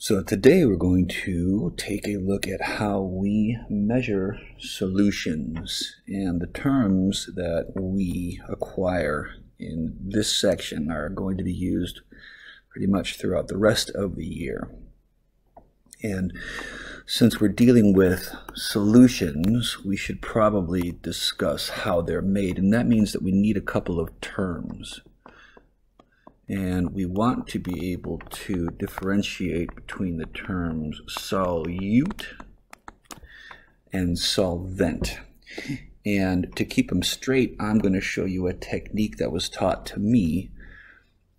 So today we're going to take a look at how we measure solutions, and the terms that we acquire in this section are going to be used pretty much throughout the rest of the year. And since we're dealing with solutions, we should probably discuss how they're made, and that means that we need a couple of terms. And we want to be able to differentiate between the terms solute and solvent. And to keep them straight, I'm going to show you a technique that was taught to me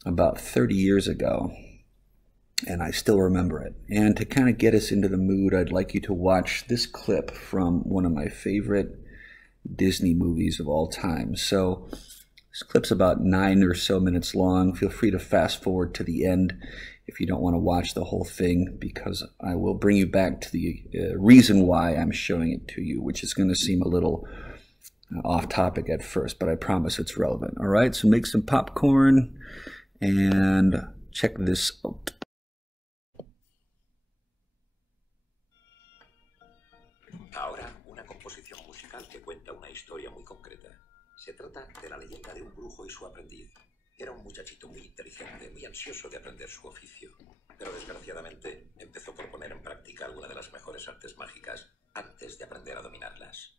about 30 years ago, and I still remember it. And to kind of get us into the mood, I'd like you to watch this clip from one of my favorite Disney movies of all time. So this clip's about 9 or so minutes long. Feel free to fast forward to the end if you don't want to watch the whole thing, because I will bring you back to the reason why I'm showing it to you, which is going to seem a little off topic at first, but I promise it's relevant. All right, so make some popcorn and check this out. Ahora, una composición musical que cuenta una historia muy concreta. Se trata de la leyenda de un brujo y su aprendiz. Era un muchachito muy inteligente, muy ansioso de aprender su oficio, pero desgraciadamente empezó por poner en práctica alguna de las mejores artes mágicas antes de aprender a dominarlas.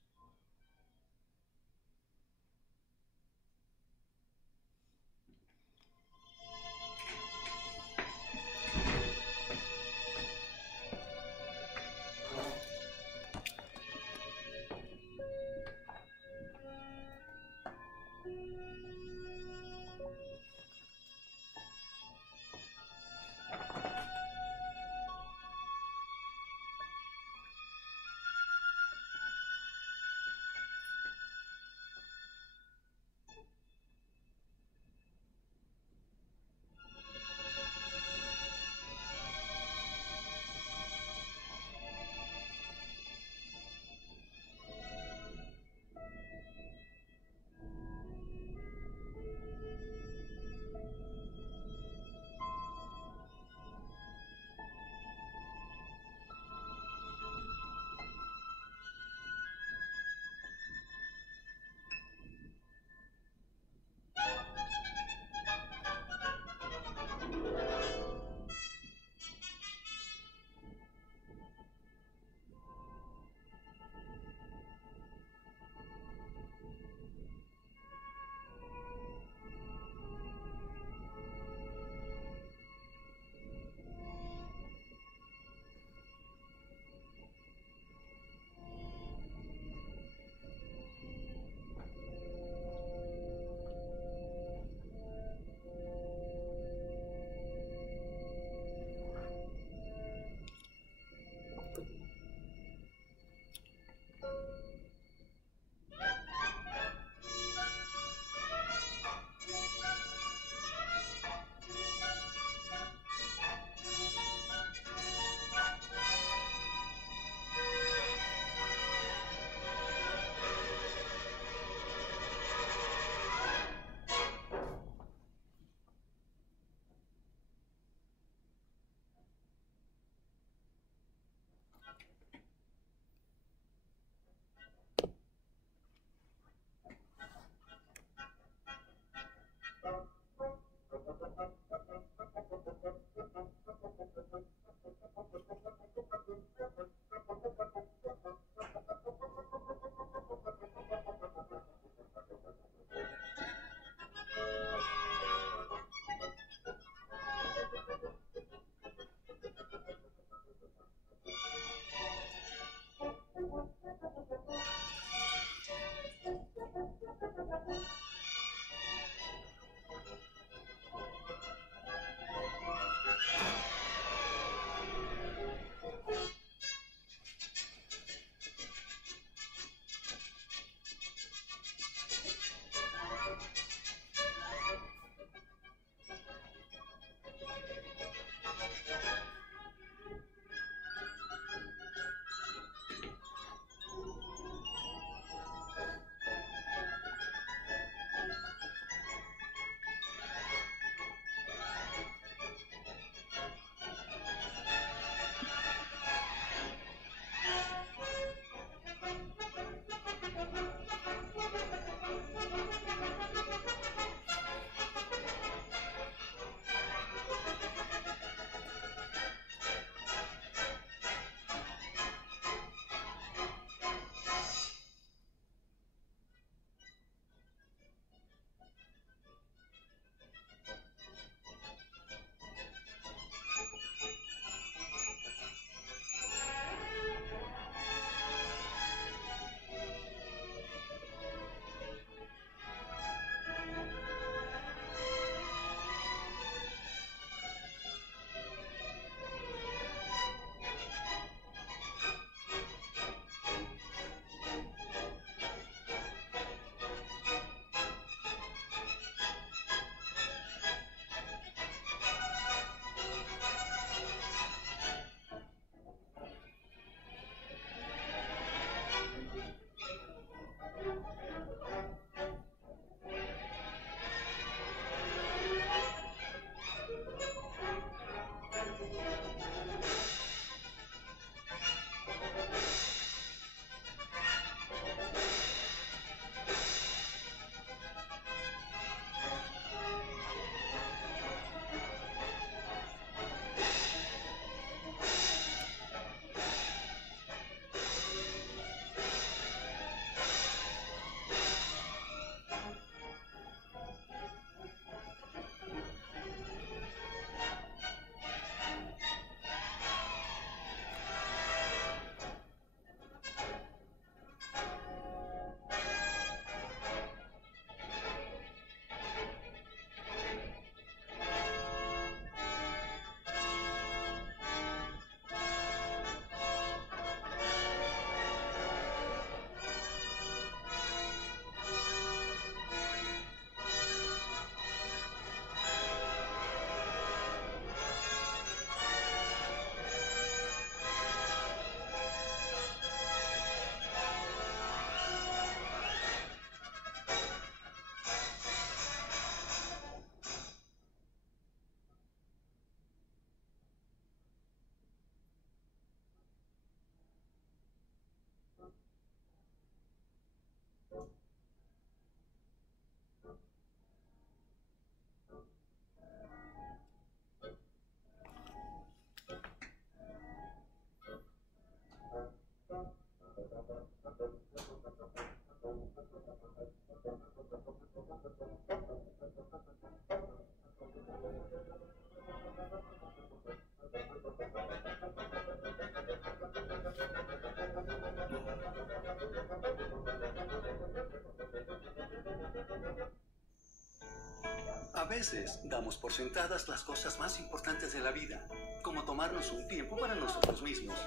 veces damos por sentadas las cosas más importantes de la vida, como tomarnos un tiempo para nosotros mismos.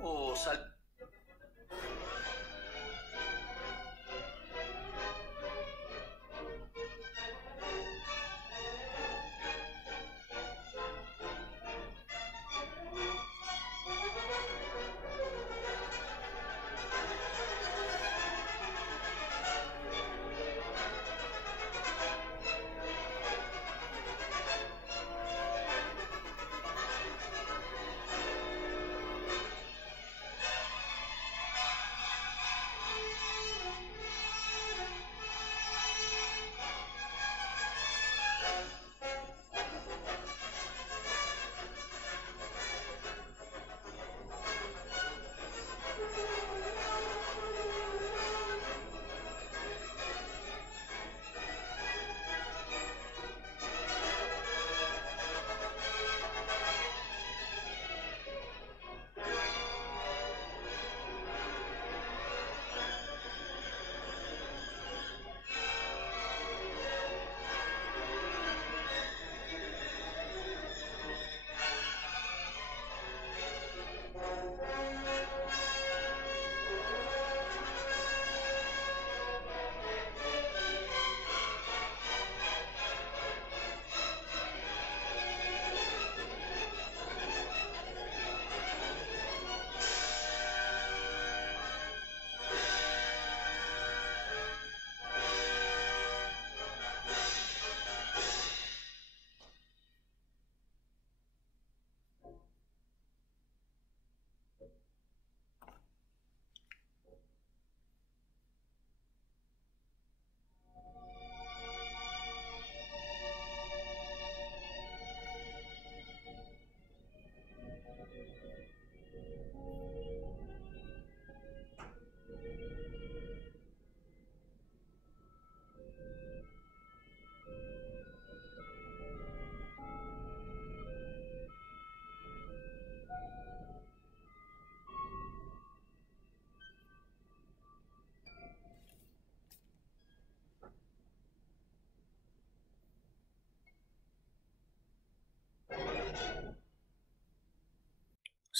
O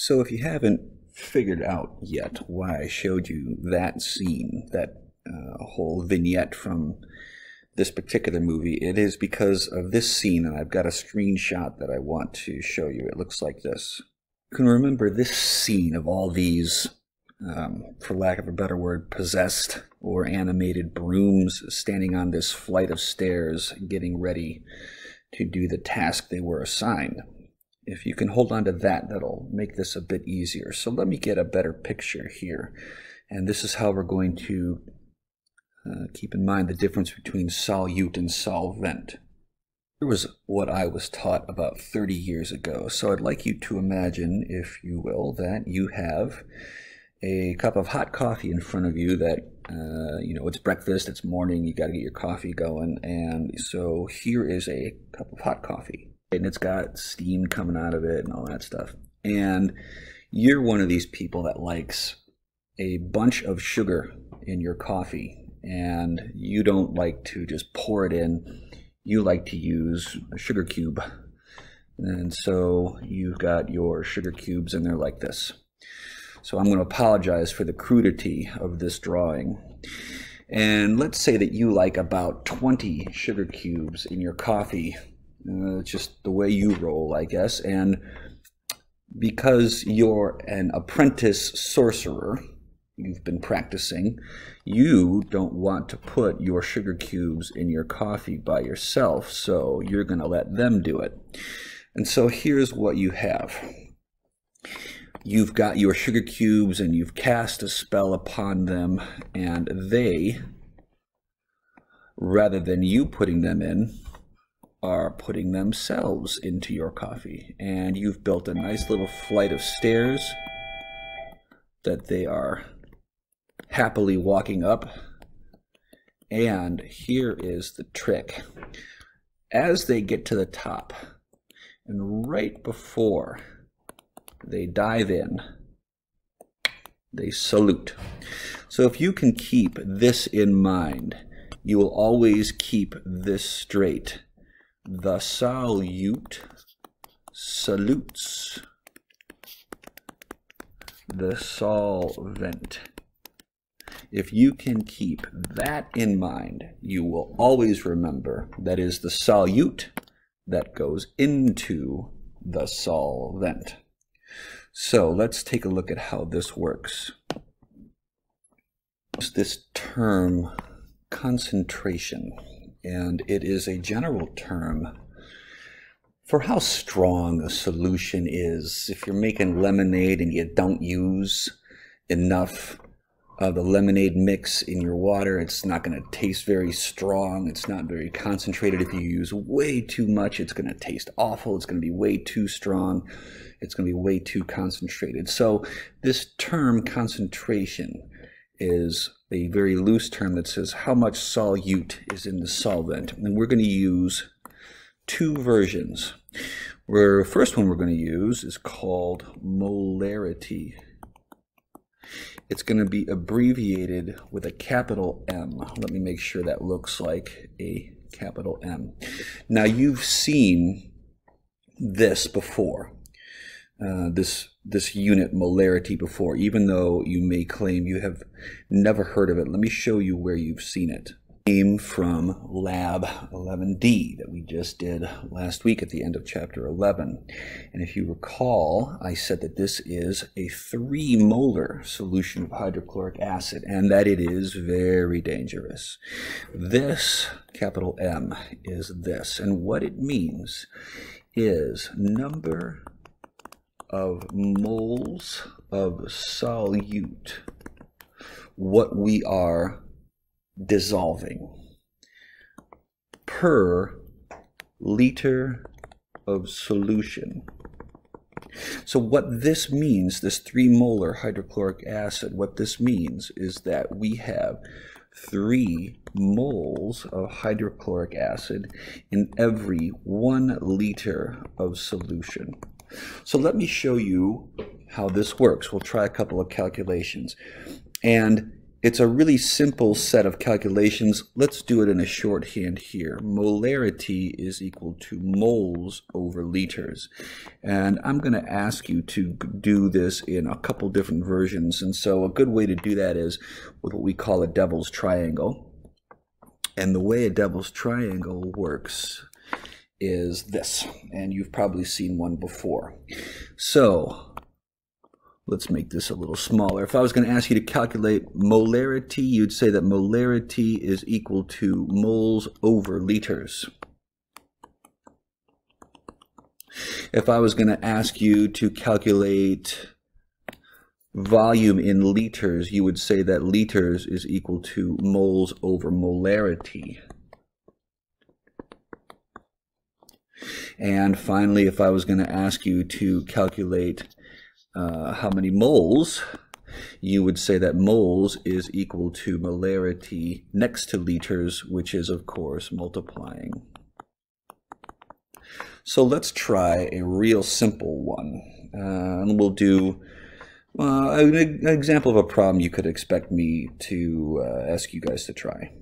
So if you haven't figured out yet why I showed you that scene, that whole vignette from this particular movie, it is because of this scene, and I've got a screenshot that I want to show you. It looks like this. You can remember this scene of all these, for lack of a better word, possessed or animated brooms standing on this flight of stairs getting ready to do the task they were assigned. If you can hold on to that, that'll make this a bit easier. So let me get a better picture here. And this is how we're going to keep in mind the difference between solute and solvent. Here was what I was taught about 30 years ago. So I'd like you to imagine, if you will, that you have a cup of hot coffee in front of you that, it's breakfast, it's morning, you got to get your coffee going. And so here is a cup of hot coffee. And it's got steam coming out of it and all that stuff. And you're one of these people that likes a bunch of sugar in your coffee, and you don't like to just pour it in. You like to use a sugar cube. And so you've got your sugar cubes, and they're like this. So I'm going to apologize for the crudity of this drawing. And let's say that you like about 20 sugar cubes in your coffee. It's just the way you roll, I guess. And because you're an apprentice sorcerer, you've been practicing, you don't want to put your sugar cubes in your coffee by yourself, so you're going to let them do it. And so here's what you have. You've got your sugar cubes, and you've cast a spell upon them, and they, rather than you putting them in, are putting themselves into your coffee. And you've built a nice little flight of stairs that they are happily walking up. And here is the trick. As they get to the top, and right before they dive in, they salute. So if you can keep this in mind you will always keep this straight. The solute salutes the solvent. If you can keep that in mind, you will always remember that is the solute that goes into the solvent. So let's take a look at how this works. This term concentration, and it is a general term for how strong a solution is. If you're making lemonade and you don't use enough of the lemonade mix in your water, it's not going to taste very strong. It's not very concentrated. If you use way too much, it's going to taste awful. It's going to be way too strong. It's going to be way too concentrated. So this term concentration is a very loose term that says how much solute is in the solvent. And we're going to use two versions. The first one we're going to use is called molarity. It's going to be abbreviated with a capital M. Let me make sure that looks like a capital M. Now you've seen this before, this unit molarity before, even though you may claim you have never heard of it. Let me show you where you've seen it. It came from Lab 11D that we just did last week at the end of Chapter 11. And if you recall, I said that this is a 3 molar solution of hydrochloric acid and that it is very dangerous. This, capital M, is this. And what it means is number of moles of solute, what we are dissolving, per liter of solution. So what this means, this 3 molar hydrochloric acid, what this means is that we have 3 moles of hydrochloric acid in every 1 liter of solution. So let me show you how this works. We'll try a couple of calculations. And it's a really simple set of calculations. Let's do it in a shorthand here. Molarity is equal to moles over liters. And I'm going to ask you to do this in a couple different versions. And so a good way to do that is with what we call a devil's triangle. And the way a devil's triangle works is this. And you've probably seen one before. So let's make this a little smaller. If I was going to ask you to calculate molarity, you'd say that molarity is equal to moles over liters. If I was going to ask you to calculate volume in liters, you would say that liters is equal to moles over molarity. And finally, if I was going to ask you to calculate how many moles, you would say that moles is equal to molarity next to liters, which is, of course, multiplying. So let's try a real simple one. And we'll do an example of a problem you could expect me to ask you guys to try.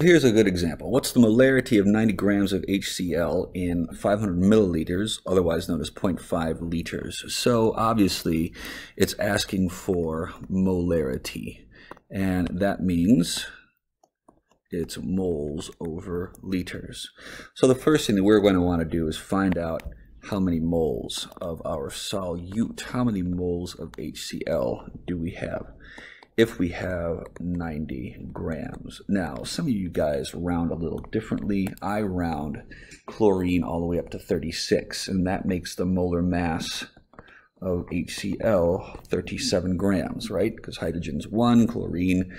Here's a good example. What's the molarity of 90 grams of HCl in 500 milliliters, otherwise known as 0.5 liters? So obviously it's asking for molarity, and that means it's moles over liters. So the first thing that we're going to want to do is find out how many moles of our solute, how many moles of HCl do we have? If we have 90 grams. Now, some of you guys round a little differently. I round chlorine all the way up to 36, and that makes the molar mass of HCl 37 grams, right? Because hydrogen's 1, chlorine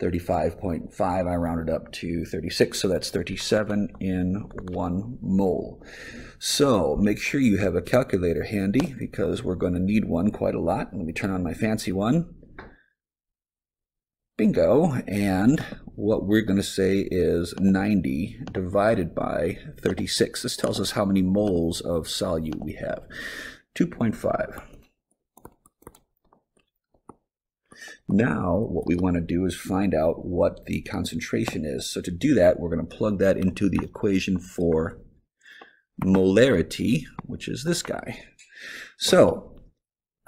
35.5. I rounded up to 36, so that's 37 in 1 mole. So make sure you have a calculator handy because we're going to need one quite a lot. Let me turn on my fancy one. Bingo, and what we're going to say is 90 divided by 36. This tells us how many moles of solute we have. 2.5. Now, what we want to do is find out what the concentration is. So to do that, we're going to plug that into the equation for molarity, which is this guy. So,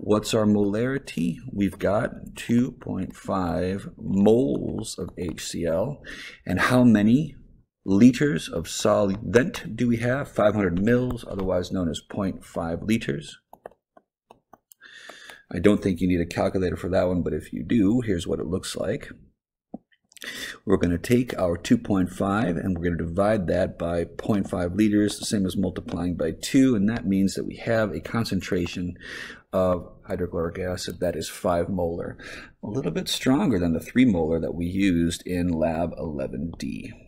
what's our molarity? We've got 2.5 moles of HCl. And how many liters of solvent do we have? 500 mils, otherwise known as 0.5 liters. I don't think you need a calculator for that one, but if you do, here's what it looks like. We're going to take our 2.5 and we're going to divide that by 0.5 liters, the same as multiplying by 2, and that means that we have a concentration of hydrochloric acid that is 5 molar, a little bit stronger than the 3 molar that we used in lab 11D.